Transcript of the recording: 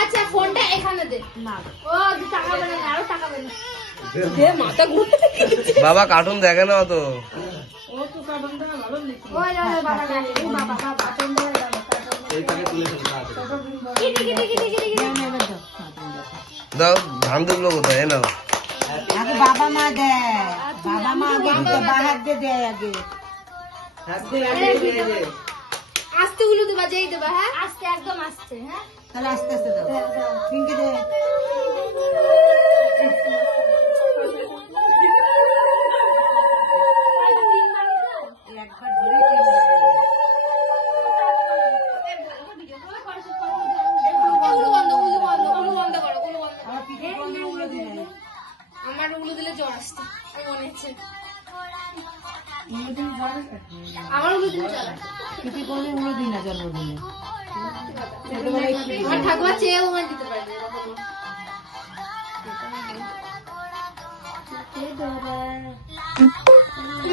আচ্ছা ফোনটা এখানে দে না ও টাকা বানা না আরো টাকা বানা দে মাথা ঘুরতে বাবা কার্টুন দেখে না তো ও তো কার্টুন দেখা ভালো নাকি ওই রে বাবা দেখে বাবা কার্টুন দেখে এইটাকে তুলে ফেলতে দাও ধান দুগুলো কোথায় নাও আগে বাবা মা দেয় বাবা মা আগে দিতে বাহার দিয়ে দেয় আগে আস্তে উলু দেবা যেই দেবা হ্যাঁ আস্তে একদম আস্তে হ্যাঁ তাহলে আস্তে আস্তে দাও পিঙ্কি দে একবার ধরে আমার উলু দিলে জ্বর আসছে মনে হচ্ছে আমার উলু দিলে জ্বর আসছে পিঠে করলে উলো দিই না জন্মদিনে আমার ঠাকুমা চেয়েও আমার দিতে পারে